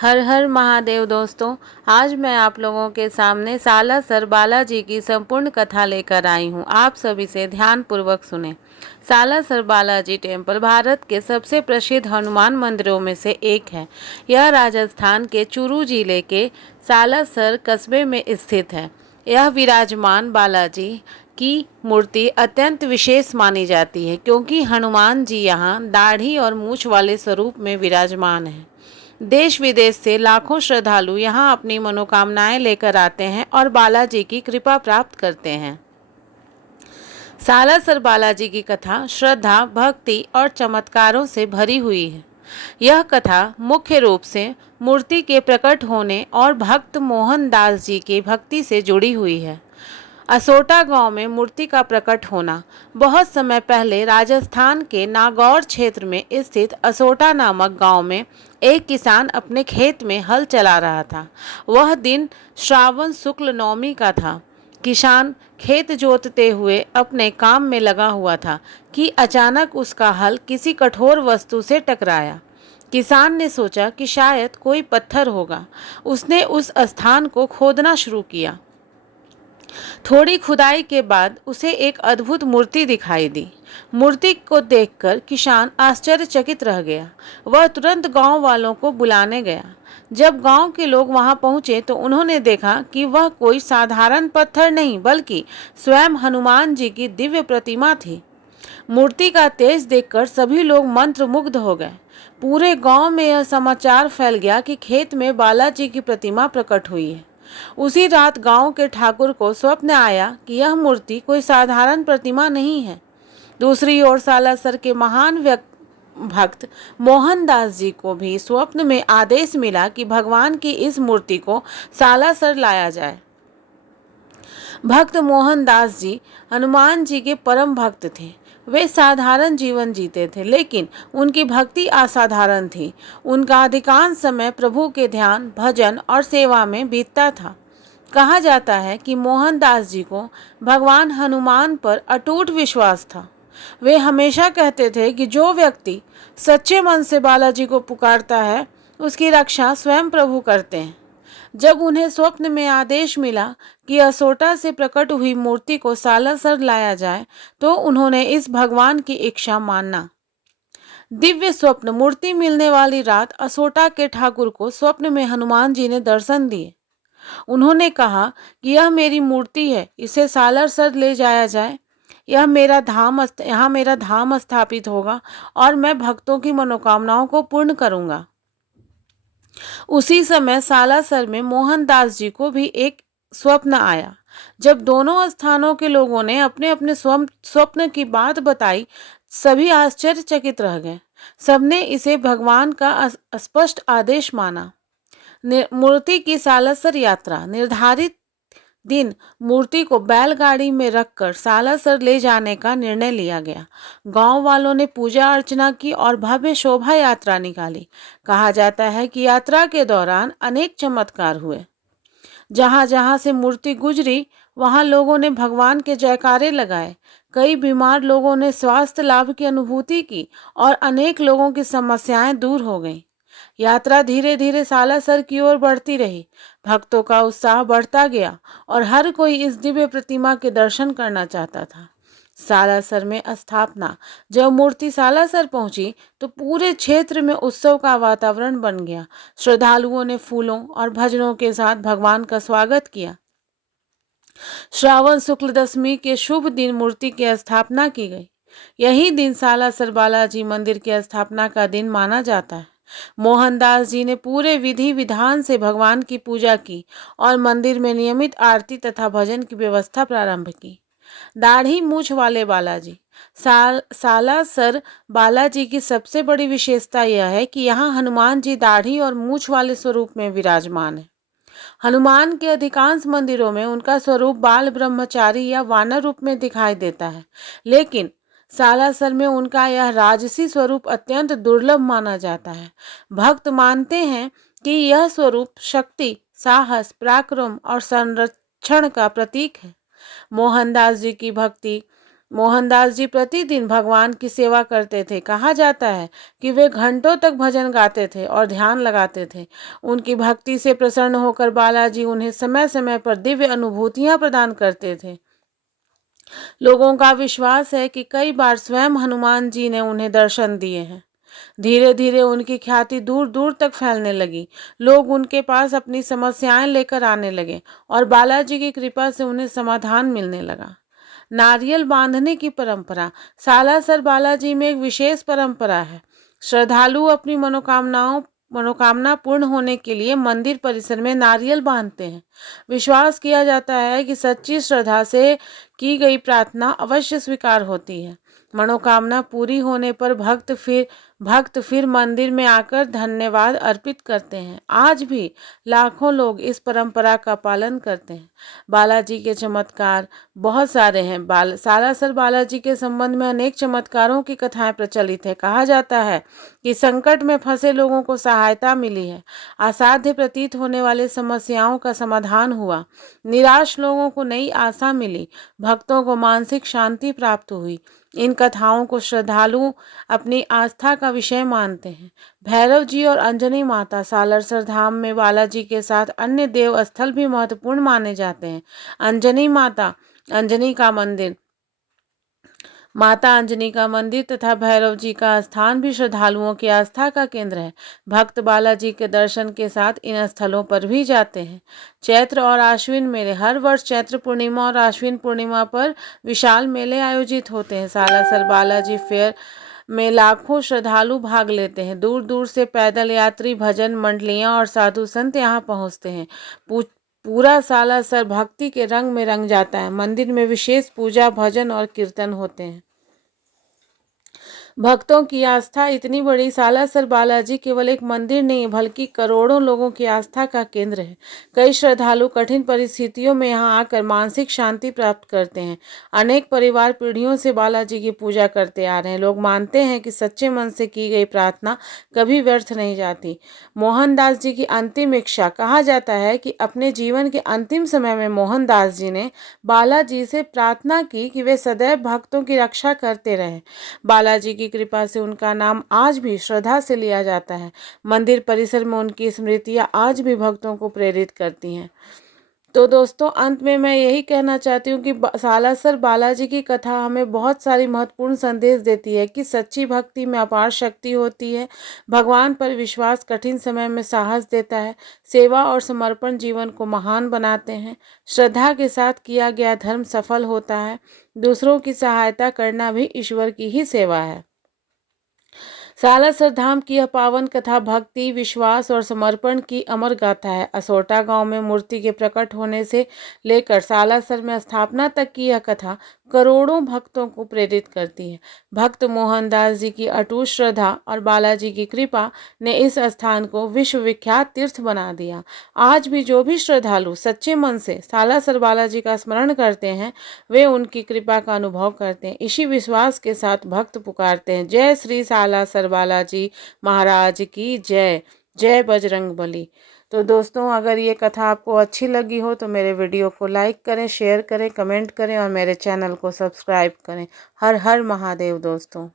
हर हर महादेव दोस्तों। आज मैं आप लोगों के सामने सालासर बालाजी की संपूर्ण कथा लेकर आई हूँ। आप सभी से ध्यान पूर्वक सुने। सालासर बालाजी टेम्पल भारत के सबसे प्रसिद्ध हनुमान मंदिरों में से एक है। यह राजस्थान के चूरू जिले के सालासर कस्बे में स्थित है। यह विराजमान बालाजी की मूर्ति अत्यंत विशेष मानी जाती है, क्योंकि हनुमान जी यहाँ दाढ़ी और मूछ वाले स्वरूप में विराजमान हैं। देश विदेश से लाखों श्रद्धालु यहाँ अपनी मनोकामनाएं लेकर आते हैं और बालाजी की कृपा प्राप्त करते हैं। सालासर बालाजी की कथा श्रद्धा, भक्ति और चमत्कारों से भरी हुई है। यह कथा मुख्य रूप से मूर्ति के प्रकट होने और भक्त मोहन दास जी की भक्ति से जुड़ी हुई है। असोटा गांव में मूर्ति का प्रकट होना। बहुत समय पहले राजस्थान के नागौर क्षेत्र में स्थित असोटा नामक गांव में एक किसान अपने खेत में हल चला रहा था। वह दिन श्रावण शुक्ल नवमी का था। किसान खेत जोतते हुए अपने काम में लगा हुआ था कि अचानक उसका हल किसी कठोर वस्तु से टकराया। किसान ने सोचा कि शायद कोई पत्थर होगा। उसने उस स्थान को खोदना शुरू किया। थोड़ी खुदाई के बाद उसे एक अद्भुत मूर्ति दिखाई दी। मूर्ति को देखकर किसान आश्चर्यचकित रह गया। वह तुरंत गांव वालों को बुलाने गया। जब गांव के लोग वहां पहुंचे तो उन्होंने देखा कि वह कोई साधारण पत्थर नहीं, बल्कि स्वयं हनुमान जी की दिव्य प्रतिमा थी। मूर्ति का तेज देखकर सभी लोग मंत्रमुग्ध हो गए। पूरे गांव में यह समाचार फैल गया कि खेत में बालाजी की प्रतिमा प्रकट हुई है। उसी रात गांव के ठाकुर को स्वप्न आया कि यह मूर्ति कोई साधारण प्रतिमा नहीं है। दूसरी ओर सालासर के महान भक्त मोहनदास जी को भी स्वप्न में आदेश मिला कि भगवान की इस मूर्ति को सालासर लाया जाए। भक्त मोहनदास जी हनुमान जी के परम भक्त थे। वे साधारण जीवन जीते थे, लेकिन उनकी भक्ति असाधारण थी। उनका अधिकांश समय प्रभु के ध्यान, भजन और सेवा में बीतता था। कहा जाता है कि मोहनदास जी को भगवान हनुमान पर अटूट विश्वास था। वे हमेशा कहते थे कि जो व्यक्ति सच्चे मन से बालाजी को पुकारता है, उसकी रक्षा स्वयं प्रभु करते हैं। जब उन्हें स्वप्न में आदेश मिला कि असोटा से प्रकट हुई मूर्ति को सालासर लाया जाए, तो उन्होंने इस भगवान की इच्छा माना। दिव्य स्वप्न। मूर्ति मिलने वाली रात असोटा के ठाकुर को स्वप्न में हनुमान जी ने दर्शन दिए। उन्होंने कहा कि यह मेरी मूर्ति है, इसे सालासर ले जाया जाए। यहाँ मेरा धाम स्थापित होगा और मैं भक्तों की मनोकामनाओं को पूर्ण करूंगा। उसी समय सालासर में मोहनदास जी को भी एक स्वप्न आया। जब दोनों स्थानों के लोगों ने अपने अपने स्वप्न की बात बताई, सभी आश्चर्यचकित रह गए। सबने इसे भगवान का स्पष्ट आदेश माना। मूर्ति की सालासर यात्रा। निर्धारित दिन मूर्ति को बैलगाड़ी में रखकर सालासर ले जाने का निर्णय लिया गया। गांव वालों ने पूजा अर्चना की और भव्य शोभा यात्रा निकाली। कहा जाता है कि यात्रा के दौरान अनेक चमत्कार हुए। जहां जहां से मूर्ति गुजरी, वहां लोगों ने भगवान के जयकारे लगाए। कई बीमार लोगों ने स्वास्थ्य लाभ की अनुभूति की और अनेक लोगों की समस्याएं दूर हो गईं। यात्रा धीरे धीरे सालासर की ओर बढ़ती रही। भक्तों का उत्साह बढ़ता गया और हर कोई इस दिव्य प्रतिमा के दर्शन करना चाहता था। सालासर में स्थापना। जब मूर्ति सालासर पहुंची तो पूरे क्षेत्र में उत्सव का वातावरण बन गया। श्रद्धालुओं ने फूलों और भजनों के साथ भगवान का स्वागत किया। श्रावण शुक्ल दशमी के शुभ दिन मूर्ति की स्थापना की गई। यही दिन सालासर बालाजी मंदिर की स्थापना का दिन माना जाता है। मोहनदास जी ने पूरे विधि विधान से भगवान की पूजा की और मंदिर में नियमित आरती तथा भजन की व्यवस्था प्रारंभ की। दाढ़ी मूछ वाले बालाजी। सालासर बालाजी की सबसे बड़ी विशेषता यह है कि यहाँ हनुमान जी दाढ़ी और मूछ वाले स्वरूप में विराजमान है। हनुमान के अधिकांश मंदिरों में उनका स्वरूप बाल ब्रह्मचारी या वानर रूप में दिखाई देता है, लेकिन सालासर में उनका यह राजसी स्वरूप अत्यंत दुर्लभ माना जाता है। भक्त मानते हैं कि यह स्वरूप शक्ति, साहस, पराक्रम और संरक्षण का प्रतीक है। मोहनदास जी की भक्ति। मोहनदास जी प्रतिदिन भगवान की सेवा करते थे। कहा जाता है कि वे घंटों तक भजन गाते थे और ध्यान लगाते थे। उनकी भक्ति से प्रसन्न होकर बालाजी उन्हें समय समय पर दिव्य अनुभूतियां प्रदान करते थे। लोगों का विश्वास है कि कई बार स्वयं हनुमान जी ने उन्हें दर्शन दिए हैं। धीरे धीरे उनकी ख्याति दूर दूर तक फैलने लगी। लोग उनके पास अपनी समस्याएं लेकर आने लगे और बालाजी की कृपा से उन्हें समाधान मिलने लगा। नारियल बांधने की परंपरा। सालासर बालाजी में एक विशेष परंपरा है। श्रद्धालु अपनी मनोकामना पूर्ण होने के लिए मंदिर परिसर में नारियल बांधते हैं। विश्वास किया जाता है कि सच्ची श्रद्धा से की गई प्रार्थना अवश्य स्वीकार होती है। मनोकामना पूरी होने पर भक्त फिर मंदिर में आकर धन्यवाद अर्पित करते हैं। आज भी लाखों लोग इस परंपरा का पालन करते हैं। बालाजी के चमत्कार बहुत सारे हैं। सालासर बालाजी के संबंध में अनेक चमत्कारों की कथाएं प्रचलित है। कहा जाता है कि संकट में फंसे लोगों को सहायता मिली है, असाध्य प्रतीत होने वाले समस्याओं का समाधान हुआ, निराश लोगों को नई आशा मिली, भक्तों को मानसिक शांति प्राप्त हुई। इन कथाओं को श्रद्धालु अपनी आस्था का विषय मानते हैं। भैरव जी और अंजनी माता। सालासर धाम में बालाजी के साथ अन्य देव स्थल भी महत्वपूर्ण माने जाते हैं। अंजनी माता, अंजनी का मंदिर, माता अंजनी का मंदिर तथा भैरव जी का स्थान भी श्रद्धालुओं की आस्था का केंद्र है। भक्त बालाजी के दर्शन के साथ इन स्थलों पर भी जाते हैं। चैत्र और आश्विन मेले। हर वर्ष चैत्र पूर्णिमा और आश्विन पूर्णिमा पर विशाल मेले आयोजित होते हैं। सालासर बालाजी फेयर में लाखों श्रद्धालु भाग लेते हैं। दूर दूर से पैदल यात्री, भजन मंडलियां और साधु संत यहाँ पहुँचते हैं। पूरा सालासर भक्ति के रंग में रंग जाता है। मंदिर में विशेष पूजा, भजन और कीर्तन होते हैं। भक्तों की आस्था इतनी बड़ी। सालासर बालाजी केवल एक मंदिर नहीं बल्कि करोड़ों लोगों की आस्था का केंद्र है। कई श्रद्धालु कठिन परिस्थितियों में यहाँ आकर मानसिक शांति प्राप्त करते हैं। अनेक परिवार पीढ़ियों से बालाजी की पूजा करते आ रहे हैं। लोग मानते हैं कि सच्चे मन से की गई प्रार्थना कभी व्यर्थ नहीं जाती। मोहनदास जी की अंतिम इच्छा। कहा जाता है कि अपने जीवन के अंतिम समय में मोहनदास जी ने बालाजी से प्रार्थना की कि वे सदैव भक्तों की रक्षा करते रहें। बालाजी की कृपा से उनका नाम आज भी श्रद्धा से लिया जाता है। मंदिर परिसर में उनकी स्मृतियां आज भी भक्तों को प्रेरित करती हैं। तो दोस्तों, अंत में मैं यही कहना चाहती हूँ कि सालासर बालाजी की कथा हमें बहुत सारी महत्वपूर्ण संदेश देती है कि सच्ची भक्ति में अपार शक्ति होती है। भगवान पर विश्वास कठिन समय में साहस देता है। सेवा और समर्पण जीवन को महान बनाते हैं। श्रद्धा के साथ किया गया धर्म सफल होता है। दूसरों की सहायता करना भी ईश्वर की ही सेवा है। सालासर धाम की यह पावन कथा भक्ति, विश्वास और समर्पण की अमर गाथा है। असोटा गांव में मूर्ति के प्रकट होने से लेकर सालासर में स्थापना तक की यह कथा करोड़ों भक्तों को प्रेरित करती है। भक्त मोहनदास जी की अटूट श्रद्धा और बालाजी की कृपा ने इस स्थान को विश्वविख्यात तीर्थ बना दिया। आज भी जो भी श्रद्धालु सच्चे मन से सालासर बालाजी का स्मरण करते हैं, वे उनकी कृपा का अनुभव करते हैं। इसी विश्वास के साथ भक्त पुकारते हैं, जय श्री सालासर बालाजी महाराज की जय। जय बजरंगबली। तो दोस्तों, अगर ये कथा आपको अच्छी लगी हो तो मेरे वीडियो को लाइक करें, शेयर करें, कमेंट करें और मेरे चैनल को सब्सक्राइब करें। हर हर महादेव दोस्तों।